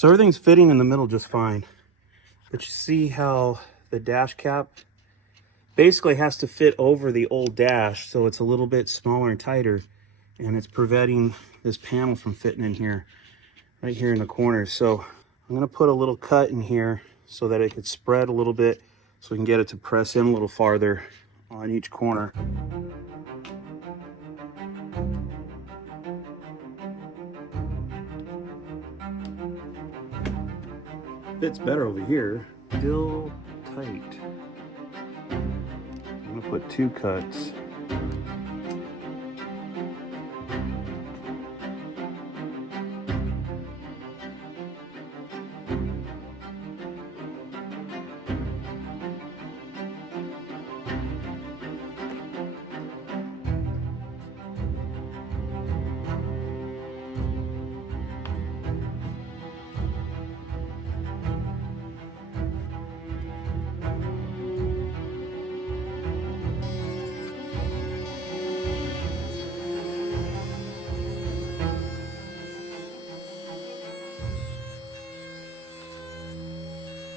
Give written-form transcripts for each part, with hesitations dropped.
So everything's fitting in the middle just fine. But you see how the dash cap basically has to fit over the old dash, so it's a little bit smaller and tighter, and it's preventing this panel from fitting in here, right here in the corner. So I'm gonna put a little cut in here so that it could spread a little bit, so we can get it to press in a little farther on each corner. Fits better over here. Still tight. I'm gonna put 2 cuts.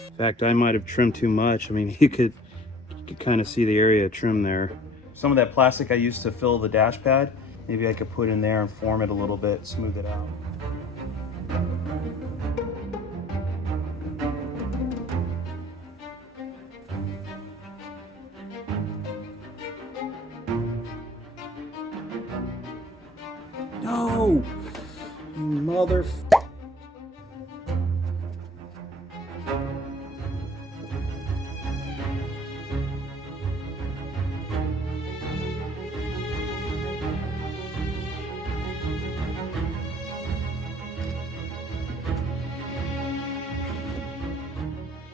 In fact, I might have trimmed too much. I mean, you could kind of see the area of trim there. Some of that plastic I used to fill the dash pad, maybe I could put in there and form it a little bit, smooth it out. No! You mother...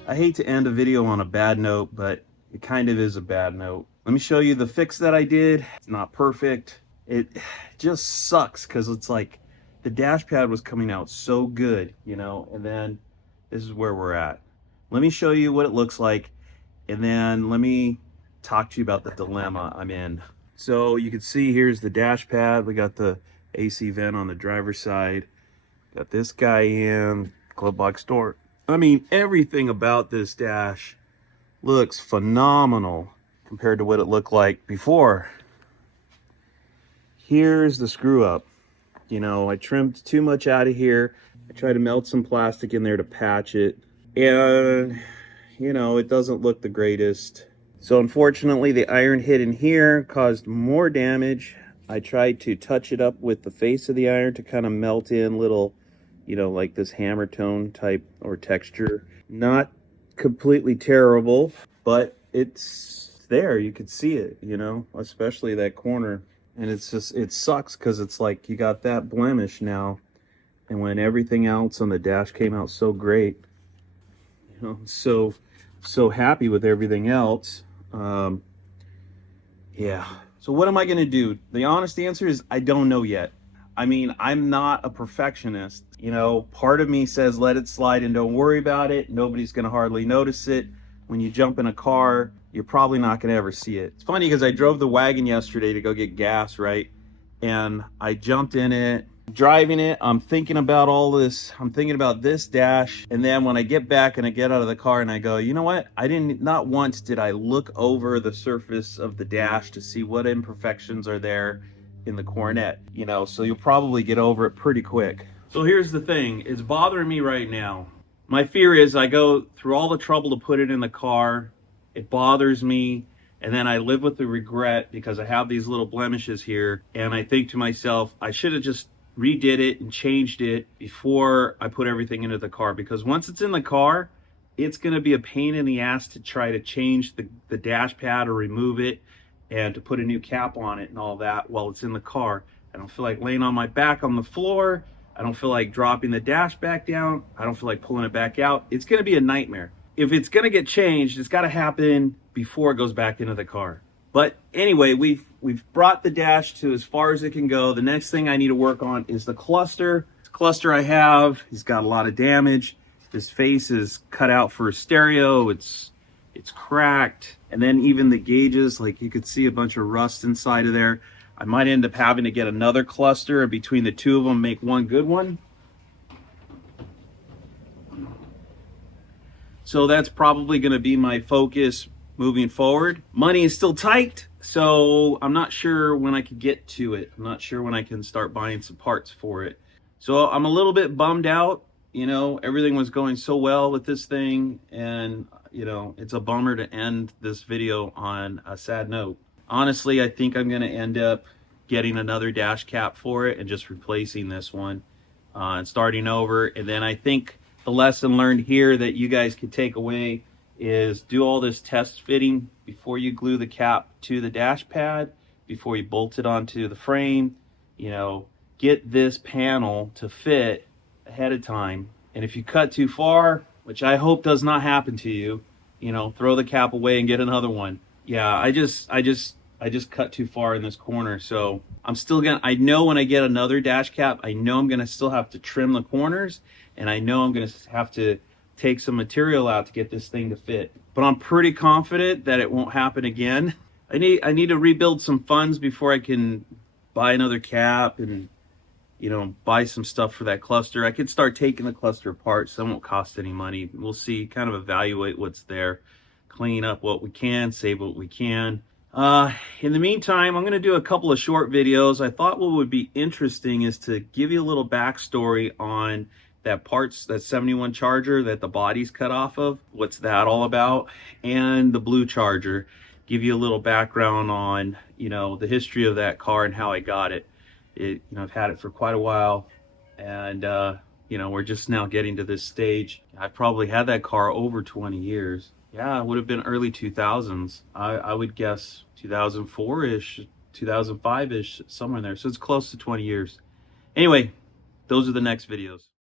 I hate to end a video on a bad note, but it kind of is a bad note. Let me show you the fix that I did. It's not perfect. It just sucks because it's like the dash pad was coming out so good, you know, and then this is where we're at. Let me show you what it looks like, and then let me talk to you about the dilemma I'm in. So you can see here's the dash pad. We got the AC vent on the driver's side. Got this guy in, glove box door. I mean, everything about this dash looks phenomenal compared to what it looked like before. Here's the screw up. You know, I trimmed too much out of here. I tried to melt some plastic in there to patch it. And, you know, it doesn't look the greatest. So unfortunately, the iron hit in here caused more damage. I tried to touch it up with the face of the iron to kind of melt in little, you know, like this hammer tone type or texture. Not completely terrible, but it's there. You could see it, you know, especially that corner. And it's just, it sucks because it's like you got that blemish now. And when everything else on the dash came out so great, you know, so happy with everything else. Yeah. So what am I going to do? The honest answer is I don't know yet. I mean, I'm not a perfectionist. You know, part of me says let it slide and don't worry about it. Nobody's going to hardly notice it. When you jump in a car, you're probably not going to ever see it. It's funny because I drove the wagon yesterday to go get gas, right? And I jumped in it, driving it. I'm thinking about all this. I'm thinking about this dash. And then when I get back and I get out of the car and I go, you know what? Not once did I look over the surface of the dash to see what imperfections are there in the Coronet, you know, so you'll probably get over it pretty quick. So here's the thing, it's bothering me right now. My fear is I go through all the trouble to put it in the car, it bothers me, and then I live with the regret because I have these little blemishes here, and I think to myself, I should have just redid it and changed it before I put everything into the car, because once it's in the car, it's going to be a pain in the ass to try to change the dash pad or remove it and to put a new cap on it and all that while it's in the car. I don't feel like laying on my back on the floor. I don't feel like dropping the dash back down. I don't feel like pulling it back out. It's gonna be a nightmare. If it's gonna get changed, it's gotta happen before it goes back into the car. But anyway, we've brought the dash to as far as it can go. The next thing I need to work on is the cluster. The cluster I have, he's got a lot of damage. This face is cut out for a stereo. It's cracked. And then even the gauges, like you could see a bunch of rust inside of there. I might end up having to get another cluster, and between the two of them make one good one. So that's probably going to be my focus moving forward. Money is still tight, so I'm not sure when I could get to it. I'm not sure when I can start buying some parts for it. So I'm a little bit bummed out. You know, everything was going so well with this thing, and you know, it's a bummer to end this video on a sad note. Honestly, I think I'm going to end up getting another dash cap for it and just replacing this one and starting over. And then I think the lesson learned here that you guys could take away is do all this test fitting before you glue the cap to the dash pad, before you bolt it onto the frame. You know, get this panel to fit ahead of time. And if you cut too far, which I hope does not happen to you, you know, throw the cap away and get another one. Yeah, I just cut too far in this corner. So I'm still gonna, I know when I get another dash cap, I know I'm gonna still have to trim the corners, and I know I'm gonna have to take some material out to get this thing to fit. But I'm pretty confident that it won't happen again. I need to rebuild some funds before I can buy another cap and, you know, buy some stuff for that cluster. I could start taking the cluster apart, so it won't cost any money. We'll see, kind of evaluate what's there, clean up what we can, save what we can. In the meantime, I'm going to do a couple of short videos. I thought what would be interesting is to give you a little backstory on that 71 Charger that the body's cut off of. What's that all about? And the blue Charger. Give you a little background on, you know, the history of that car and how I got it. You know, I've had it for quite a while, and you know, we're just now getting to this stage. I've probably had that car over 20 years. Yeah, it would have been early 2000s. I would guess 2004-ish, 2005-ish, somewhere in there. So it's close to 20 years. Anyway, those are the next videos.